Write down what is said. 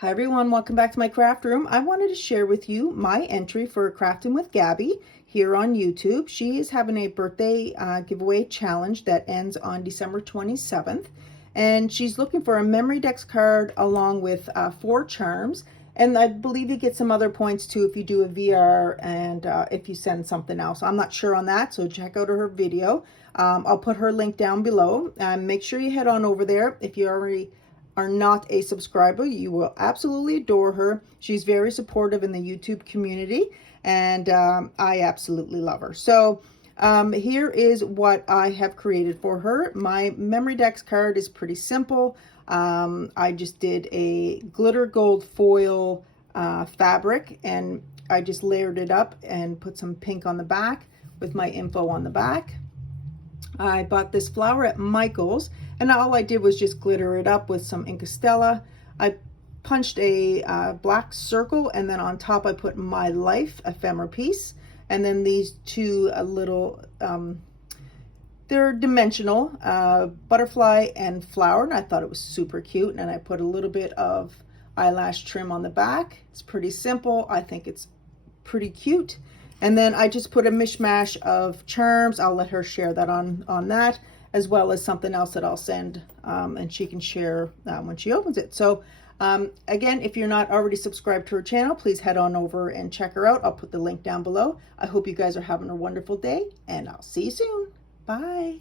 Hi everyone, welcome back to my craft room. I wanted to share with you my entry for Crafting with Gaby here on YouTube. She is having a birthday giveaway challenge that ends on December 27th. And she's looking for a memory dex card along with 4 charms. And I believe you get some other points too if you do a VR and if you send something else. I'm not sure on that, so check out her video. I'll put her link down below. Make sure you head on over there if you already are not a subscriber. You will absolutely adore her. She's very supportive in the YouTube community, and I absolutely love her. So here is what I have created for her. My memory dex card is pretty simple. I just did a glitter gold foil fabric, and I just layered it up and put some pink on the back with my info on the back. I bought this flower at Michael's, and all I did was just glitter it up with some Inkastella. I punched a black circle, and then on top I put My Life ephemera piece, and then these two little, they're dimensional, butterfly and flower, and I thought it was super cute, and I put a little bit of eyelash trim on the back. It's pretty simple. I think it's pretty cute. And then I just put a mishmash of charms. I'll let her share that on that, as well as something else that I'll send and she can share when she opens it. So again, if you're not already subscribed to her channel, please head on over and check her out. I'll put the link down below. I hope you guys are having a wonderful day, and I'll see you soon. Bye.